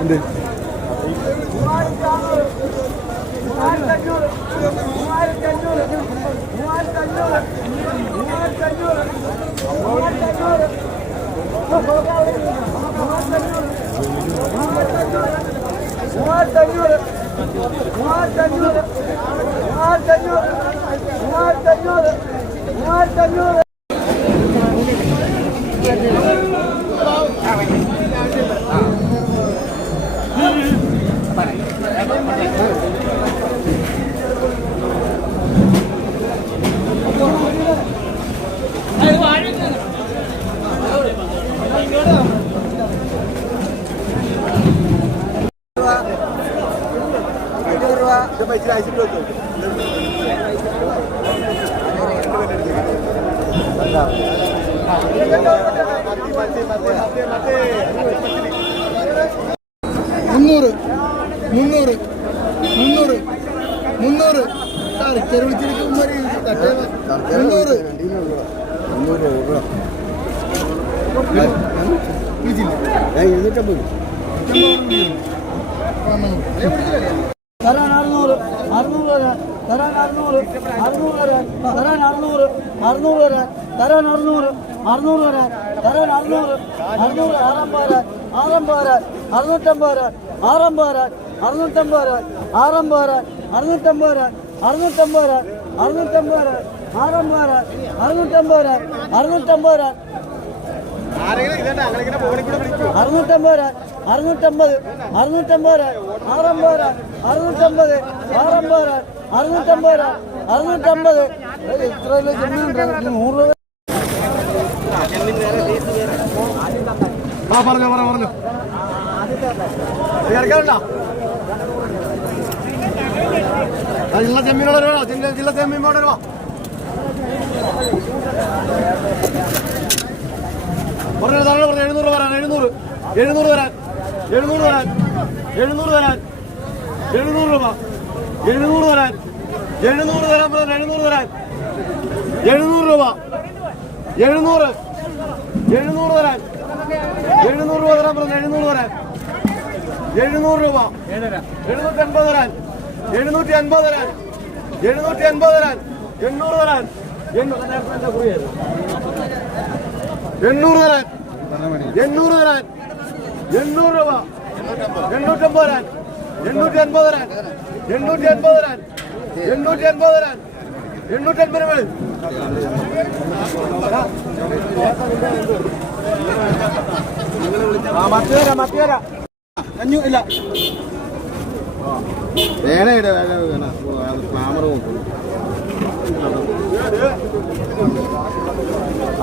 എന്ത്? ಮೂವತ್ತೈದು ಮೂವತ್ತೈದು മുന്നൂറ്. മുന്നൂറ്. മുന്നൂറ്. മുന്നൂറ്. മുന്നൂറ്. അറുന്നൂറ് തരാൻ അറുന്നൂറ് അറുന്നൂറ് വരാൻ തരാൻ അറുന്നൂറ് അറുന്നൂറ് വരാൻ തരാൻ അറുന്നൂറ് അറുന്നൂറ് വരാൻ തരാൻ അറുന്നൂറ് അറുന്നൂറ് ആറമ്പത് തരാൻ ആറമ്പത് തരാൻ അറുന്നൂറ്റമ്പത് തരാൻ ആറമ്പത് തരാൻ അറുന്നൂറ്റമ്പത് തരാൻ ആറമ്പത് തരാൻ അറുന്നൂറ്റമ്പത് തരാൻ അറുന്നൂറ്റമ്പത് തരാൻ അറുന്നൂറ്റമ്പത് തരാൻ ആറമ്പത് തരാൻ അറുന്നൂറ്റമ്പത് തരാൻ അറുന്നൂറ്റമ്പത് തരാൻ അറുന്നൂറ്റമ്പത് അറുന്നൂറ്റമ്പത് അറുന്നൂറ്റമ്പത് ആറമ്പത് അറുന്നൂറ്റമ്പത് ആറമ്പത് രൂപ അറുന്നൂറ്റമ്പത് രൂപ അറുന്നൂറ്റമ്പത് എത്ര ജമീൻ നൂറ് രൂപ. ആ പറഞ്ഞോ പറഞ്ഞോ. പറഞ്ഞോ ഇറക്കാറുണ്ടോ ജില്ല ചെമ്മീനോട് വരുവാ ജില്ല ജില്ല ചെമ്മീനോട് വരുവാ പറഞ്ഞു താഴെ പറഞ്ഞു എഴുന്നൂറ് വരാൻ എഴുന്നൂറ്. എഴുന്നൂറ് വരാൻ എഴുന്നൂറ് വരാൻ എഴുന്നൂറ് വരാൻ എഴുന്നൂറ് രൂപ. എഴുന്നൂറ് തരാൻ എഴുന്നൂറ് തരാൻ ബ്രദർ എഴുന്നൂറ് തരാൻ. എഴുന്നൂറ് രൂപ. എഴുന്നൂറ്. എഴുന്നൂറ് തരാൻ. എഴുന്നൂറ് രൂപ തരാൻ ബ്രദർ എഴുന്നൂറ് തരാൻ എഴുന്നൂറ് രൂപ. എഴുന്നൂറ്റി അൻപത് തരാൻ. എഴുന്നൂറ്റി അൻപത് തരാൻ. എഴുന്നൂറ്റി അൻപത് തരാൻ. എണ്ണൂറ് തരാൻ. എണ്ണൂ- എണ്ണൂറ് തരാൻ. എണ്ണൂറ് തരാൻ. എണ്ണൂറ് രൂപ. എണ്ണൂറ്റമ്പത് തരാൻ. എണ്ണൂറ്റി അൻപത് തരാൻ. എണ്ണൂറ്റി അൻപത് റൺ എണ്ണൂറ്റി അൻപത് റൺ എണ്ണൂറ്റി അൻപത് റൺ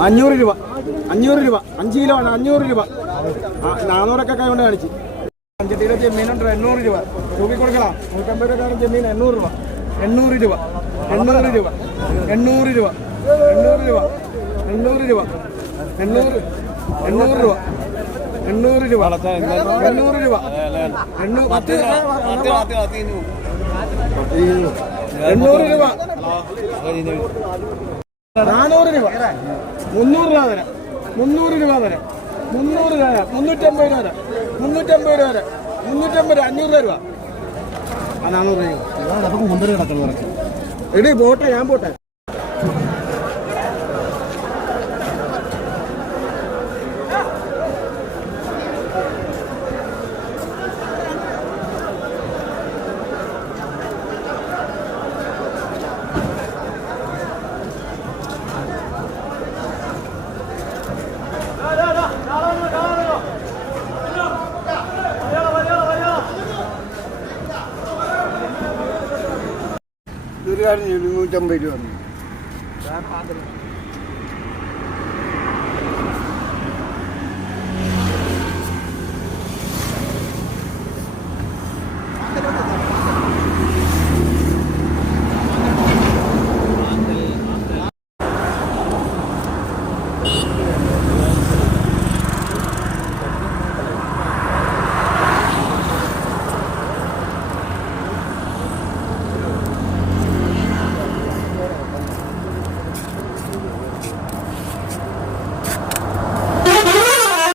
അഞ്ഞൂറ് രൂപ. അഞ്ഞൂറ് രൂപ. അഞ്ച് കിലോ ആണ് അഞ്ഞൂറ് രൂപ. നാനൂറൊക്കെ കൈ കൊണ്ട് കാണിച്ച്. അഞ്ച് കിലോ ചെമ്മീനുണ്ട് എണ്ണൂറ് രൂപ. തൂക്കി കൊടുക്കണം നൂറ്റമ്പത് രൂപക്കാരൻ ചെമ്മീൻ എണ്ണൂറ് രൂപ എണ്ണൂറ് രൂപ എണ്ണൂറ് രൂപ എണ്ണൂറ് രൂപ എണ്ണൂറ് രൂപ എണ്ണൂറ് രൂപ എണ്ണൂറ് എണ്ണൂറ് രൂപ എണ്ണൂറ് രൂപ എണ്ണൂറ് രൂപ എണ്ണൂറ് പത്ത് എണ്ണൂറ് രൂപ നാനൂറ് രൂപ മുന്നൂറ് രൂപ തരാം മുന്നൂറ് രൂപ തരാം മുന്നൂറ് രൂപ മുന്നൂറ്റമ്പത് രൂപ തരാം മുന്നൂറ്റമ്പത് രൂപ തരാം മുന്നൂറ്റമ്പത് അഞ്ഞൂറ് രൂപ നാനൂറ് രൂപ എടി പോട്ടെ ഞാൻ പോട്ടെ. ഒരു കാര്യം നൂറ്റമ്പത് രൂപ